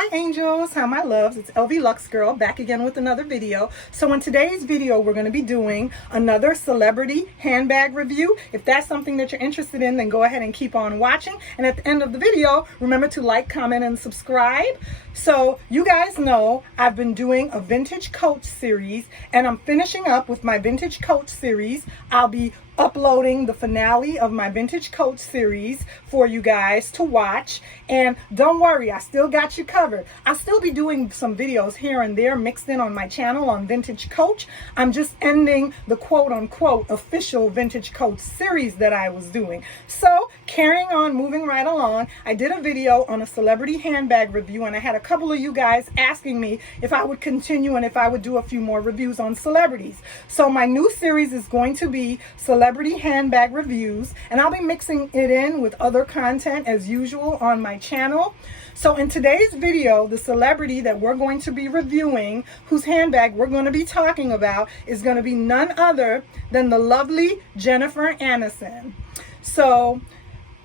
Hi angels, hi my loves, it's Lvluxegirl back again with another video. So in today's video we're going to be doing another celebrity handbag review. If that's something that you're interested in, then go ahead and keep on watching. And at the end of the video, remember to like, comment, and subscribe. So you guys know I've been doing a vintage coat series and I'm finishing up with my vintage coat series. I'll be uploading the finale of my vintage coat series for you guys to watch, and don't worry, I still got you covered. I'll still be doing some videos here and there mixed in on my channel on vintage coach. I'm just ending the quote-unquote official vintage coat series that I was doing. So carrying on, moving right along, I did a video on a celebrity handbag review and I had a couple of you guys asking me if I would continue and if I would do a few more reviews on celebrities. So my new series is going to be celebrity handbag reviews, and I'll be mixing it in with other content as usual on my channel. So in today's video, the celebrity that we're going to be reviewing, whose handbag we're going to be talking about, is going to be none other than the lovely Jennifer Aniston. So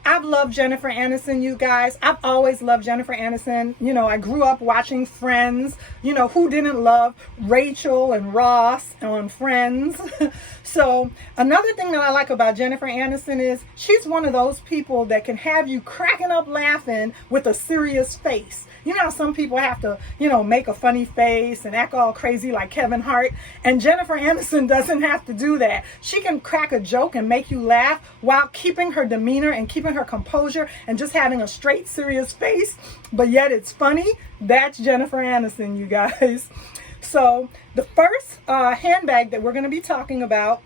I've loved Jennifer Aniston, you guys. I've always loved Jennifer Aniston. You know, I grew up watching Friends. You know, who didn't love Rachel and Ross on Friends? So another thing that I like about Jennifer Aniston is she's one of those people that can have you cracking up laughing with a serious face. You know how some people have to, you know, make a funny face and act all crazy like Kevin Hart, and Jennifer Aniston doesn't have to do that. She can crack a joke and make you laugh while keeping her demeanor and keeping her composure and just having a straight serious face, but yet it's funny. That's Jennifer Aniston, you guys. So the first handbag that we're going to be talking about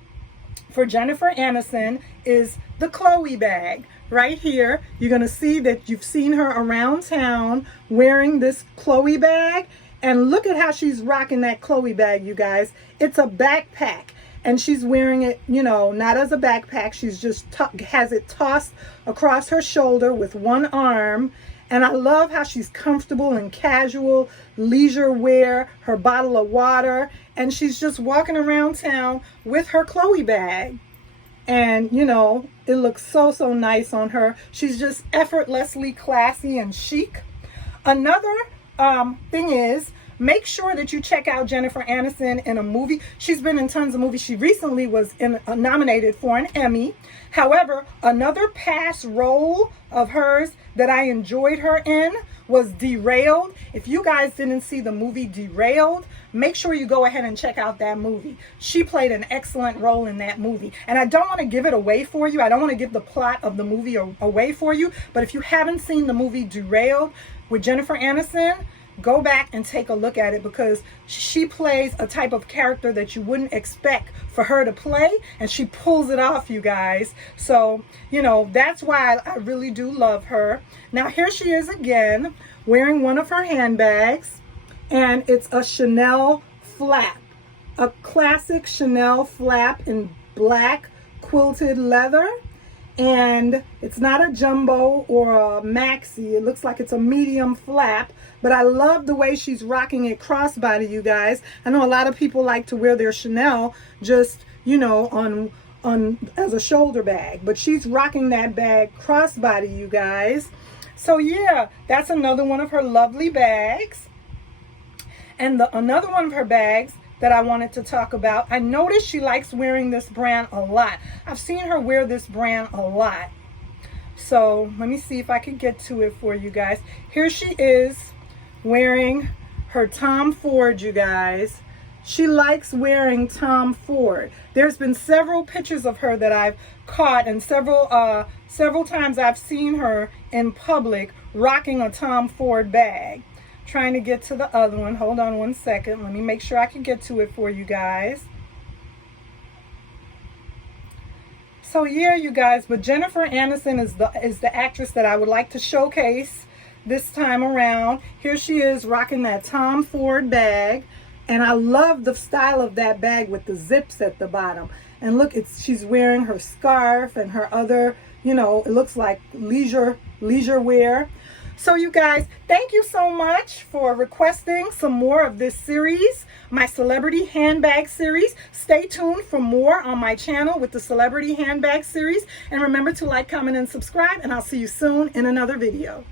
for Jennifer Aniston is the Chloe bag. Right here, you're going to see that you've seen her around town wearing this Chloe bag. And look at how she's rocking that Chloe bag, you guys. It's a backpack. And she's wearing it, you know, not as a backpack. She's just has it tossed across her shoulder with one arm. And I love how she's comfortable and casual, leisure wear, her bottle of water. And she's just walking around town with her Chloe bag. And, you know, it looks so nice on her. She's just effortlessly classy and chic. Another thing is, make sure that you check out Jennifer Aniston in a movie. She's been in tons of movies. She recently was nominated for an Emmy. However, another past role of hers that I enjoyed her in was Derailed. If you guys didn't see the movie Derailed, make sure you go ahead and check out that movie. She played an excellent role in that movie. And I don't want to give it away for you. I don't want to give the plot of the movie away for you. But if you haven't seen the movie Derailed with Jennifer Aniston, go back and take a look at it, because she plays a type of character that you wouldn't expect for her to play, and she pulls it off, you guys. So, you know, that's why I really do love her. Now, here she is again, wearing one of her handbags, and it's a Chanel flap, a classic Chanel flap in black quilted leather. And it's not a jumbo or a maxi. It looks like it's a medium flap, but I love the way she's rocking it crossbody, you guys. I know a lot of people like to wear their Chanel just, you know, on as a shoulder bag, but she's rocking that bag crossbody, you guys. So yeah, that's another one of her lovely bags. And another one of her bags that I wanted to talk about, I noticed she likes wearing this brand a lot. I've seen her wear this brand a lot. So let me see if I can get to it for you guys. Here she is wearing her Tom Ford, you guys. She likes wearing Tom Ford. There's been several pictures of her that I've caught, and several times I've seen her in public rocking a Tom Ford bag. Trying to get to the other one. Hold on one second. Let me make sure I can get to it for you guys. So yeah, you guys, but Jennifer Aniston is the actress that I would like to showcase this time around. Here she is rocking that Tom Ford bag, and I love the style of that bag with the zips at the bottom. And look, she's wearing her scarf and her other, you know, it looks like leisure wear. So you guys, thank you so much for requesting some more of this series, my celebrity handbag series. Stay tuned for more on my channel with the celebrity handbag series. And remember to like, comment, and subscribe. And I'll see you soon in another video.